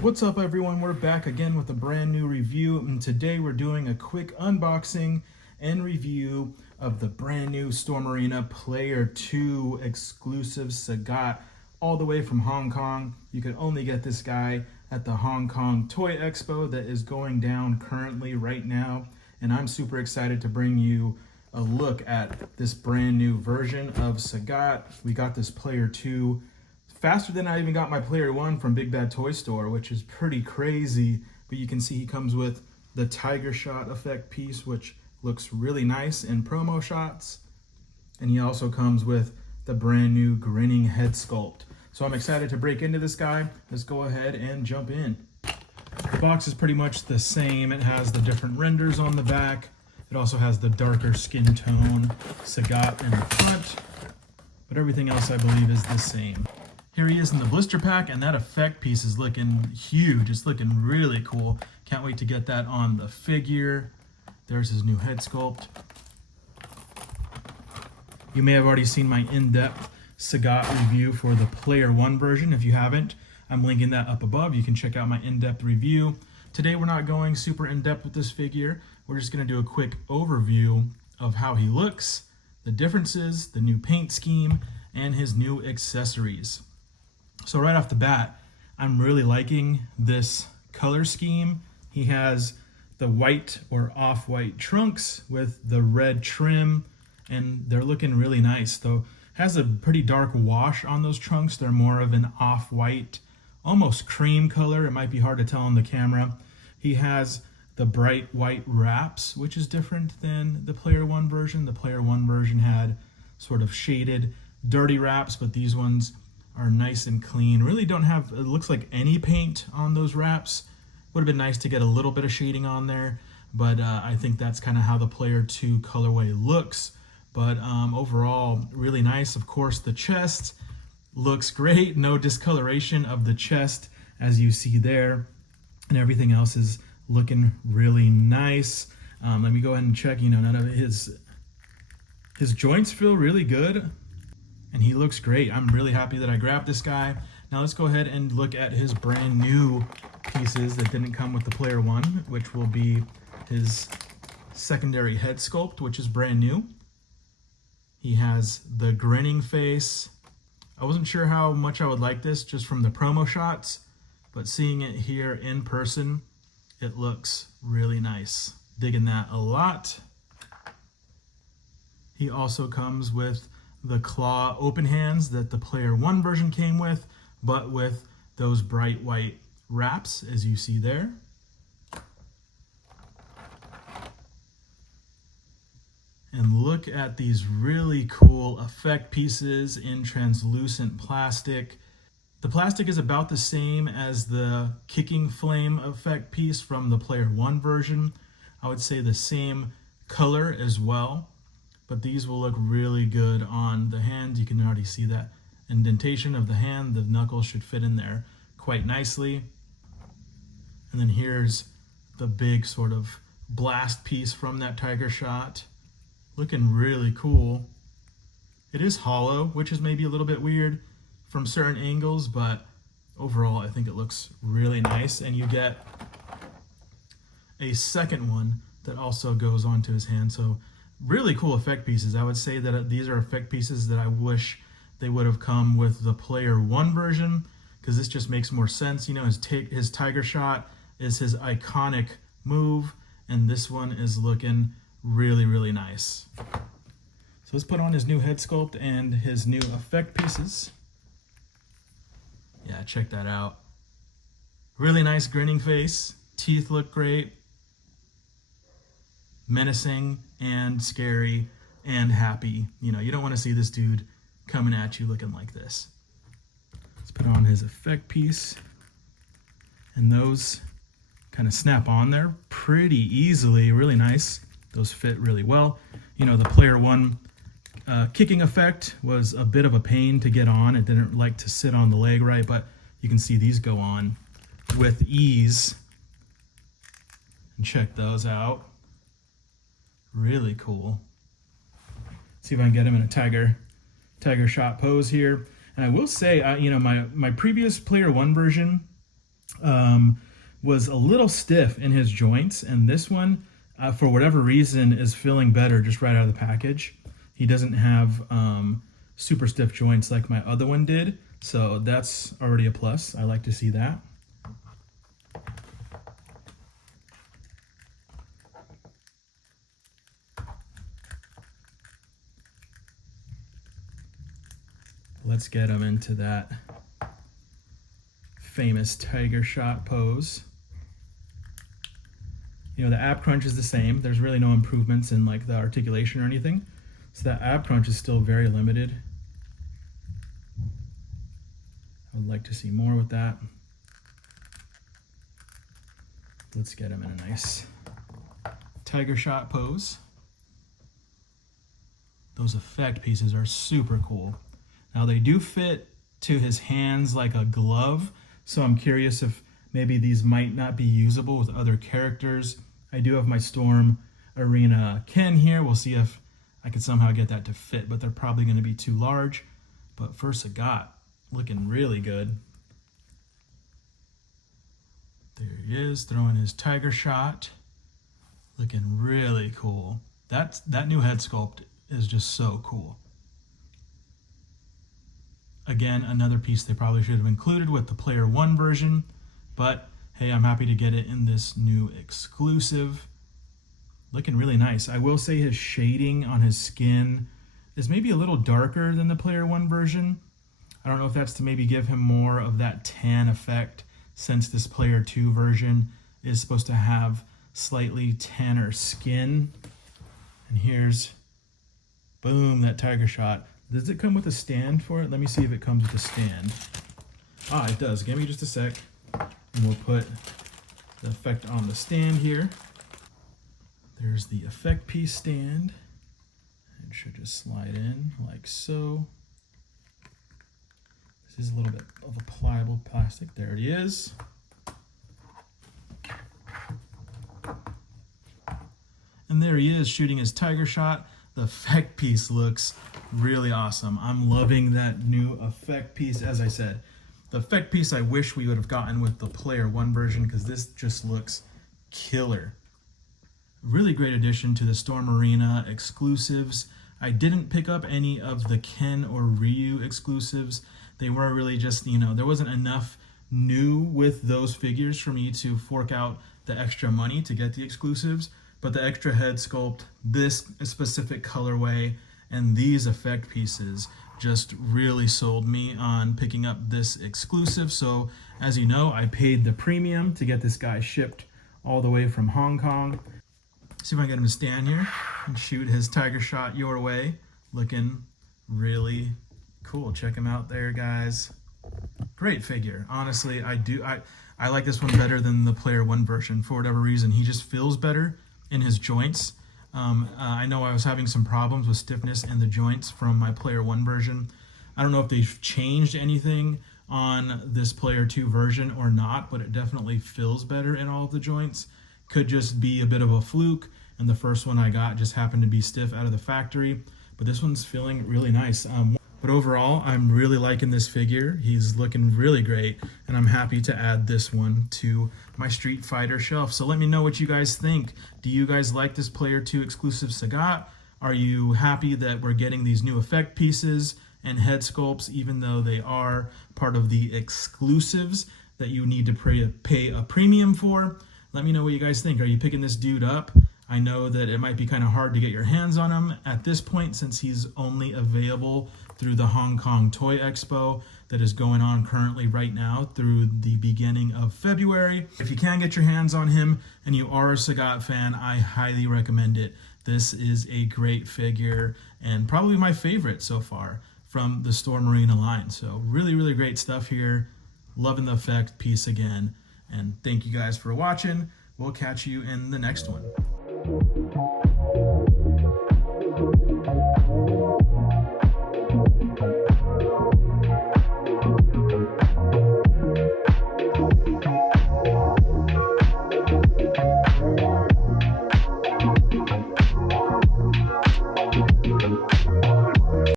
What's up everyone, we're back again with a brand new review, and today we're doing a quick unboxing and review of the brand new Storm Arena Player 2 exclusive Sagat, all the way from Hong Kong. You can only get this guy at the Hong Kong Toy Expo that is going down currently right now, and I'm super excited to bring you a look at this brand new version of Sagat. We got this Player 2 faster than I even got my Player 1 from Big Bad Toy Store, which is pretty crazy. But you can see he comes with the Tiger Shot effect piece, which looks really nice in promo shots. And he also comes with the brand new grinning head sculpt. So I'm excited to break into this guy. Let's go ahead and jump in. The box is pretty much the same. It has the different renders on the back. It also has the darker skin tone Sagat in the front. But everything else I believe is the same. Here he is in the blister pack, and that effect piece is looking huge. It's looking really cool. Can't wait to get that on the figure. There's his new head sculpt. You may have already seen my in-depth Sagat review for the Player 1 version. If you haven't, I'm linking that up above. You can check out my in-depth review. Today we're not going super in-depth with this figure. We're just going to do a quick overview of how he looks, the differences, the new paint scheme, and his new accessories. So right off the bat, I'm really liking this color scheme. He has the white or off-white trunks with the red trim, and they're looking really nice. Though has a pretty dark wash on those trunks. They're more of an off-white, almost cream color. It might be hard to tell on the camera. He has the bright white wraps, which is different than the Player 1 version. The Player 1 version had sort of shaded, dirty wraps, but these ones are nice and clean. Really don't have, it looks like any paint on those wraps. Would have been nice to get a little bit of shading on there, but I think that's kind of how the Player 2 colorway looks. But overall, really nice. Of course, the chest looks great. No discoloration of the chest, as you see there. And everything else is looking really nice. Let me go ahead and check. None of his joints feel really good. And he looks great. I'm really happy that I grabbed this guy. Now let's go ahead and look at his brand new pieces that didn't come with the Player 1, which will be his secondary head sculpt, which is brand new. He has the grinning face. I wasn't sure how much I would like this just from the promo shots, but seeing it here in person, it looks really nice. Digging that a lot. He also comes with the claw open hands that the Player 1 version came with, but with those bright white wraps, as you see there. And look at these really cool effect pieces in translucent plastic. The plastic is about the same as the kicking flame effect piece from the Player 1 version. I would say the same color as well. But these will look really good on the hand. You can already see that indentation of the hand. The knuckles should fit in there quite nicely. And then here's the big sort of blast piece from that Tiger Shot. Looking really cool. It is hollow, which is maybe a little bit weird from certain angles, but overall I think it looks really nice. And you get a second one that also goes onto his hand. So really cool effect pieces. I would say that these are effect pieces that I wish they would have come with the Player 1 version, because this just makes more sense. His Tiger Shot is his iconic move, and this one is looking really, really nice. So let's put on his new head sculpt and his new effect pieces. Yeah, check that out. Really nice grinning face. Teeth look great. Menacing and scary and happy. You don't want to see this dude coming at you looking like this. Let's put on his effect piece. And those kind of snap on there pretty easily. Really nice. Those fit really well. The Player 1 kicking effect was a bit of a pain to get on. It didn't like to sit on the leg right, but you can see these go on with ease. And check those out. Really cool. See if I can get him in a tiger shot pose here. And I will say, my previous Player 1 version was a little stiff in his joints, and this one, for whatever reason, is feeling better just right out of the package. He doesn't have super stiff joints like my other one did, so that's already a plus. I like to see that. Let's get him into that famous tiger shot pose. You know, the ab crunch is the same. There's really no improvements in like the articulation or anything. So that ab crunch is still very limited. I would like to see more with that. Let's get him in a nice tiger shot pose. Those effect pieces are super cool. Now they do fit to his hands like a glove, so I'm curious if maybe these might not be usable with other characters. I do have my Storm Arena Ken here. We'll see if I can somehow get that to fit, but they're probably going to be too large. But for Sagat, looking really good. There he is, throwing his tiger shot. Looking really cool. That new head sculpt is just so cool. Again, another piece they probably should have included with the Player 1 version, but hey, I'm happy to get it in this new exclusive. Looking really nice. I will say his shading on his skin is maybe a little darker than the Player 1 version. I don't know if that's to maybe give him more of that tan effect, since this Player 2 version is supposed to have slightly tanner skin. And here's, boom, that tiger shot. Does it come with a stand for it? Let me see if it comes with a stand. Ah, it does. Give me just a sec. And we'll put the effect on the stand here. There's the effect piece stand. It should just slide in like so. This is a little bit of a pliable plastic. There it is. And there he is shooting his tiger shot. The effect piece looks really awesome. I'm loving that new effect piece. As I said, the effect piece I wish we would have gotten with the Player 1 version, because this just looks killer. Really great addition to the Storm Arena exclusives. I didn't pick up any of the Ken or Ryu exclusives. They were really just, you know, there wasn't enough new with those figures for me to fork out the extra money to get the exclusives. But the extra head sculpt, this specific colorway, and these effect pieces just really sold me on picking up this exclusive. So as you know, I paid the premium to get this guy shipped all the way from Hong Kong. See if I can get him to stand here and shoot his tiger shot your way. Looking really cool. Check him out there, guys. Great figure. Honestly, I like this one better than the Player 1 version for whatever reason. He just feels better in his joints. I know I was having some problems with stiffness in the joints from my Player 1 version. I don't know if they've changed anything on this Player 2 version or not, but it definitely feels better in all of the joints. Could just be a bit of a fluke, and the first one I got just happened to be stiff out of the factory, but this one's feeling really nice. But overall, I'm really liking this figure. He's looking really great, and I'm happy to add this one to my Street Fighter shelf. So let me know what you guys think. Do you guys like this Player 2 exclusive Sagat? Are you happy that we're getting these new effect pieces and head sculpts, even though they are part of the exclusives that you need to pay a premium for? Let me know what you guys think. Are you picking this dude up? I know that it might be kind of hard to get your hands on him at this point, since he's only available through the Hong Kong Toy Expo that is going on currently right now through the beginning of February. If you can get your hands on him and you are a Sagat fan, I highly recommend it. This is a great figure and probably my favorite so far from the Storm Arena line. So really, really great stuff here. Loving the effect piece again. And thank you guys for watching. We'll catch you in the next one.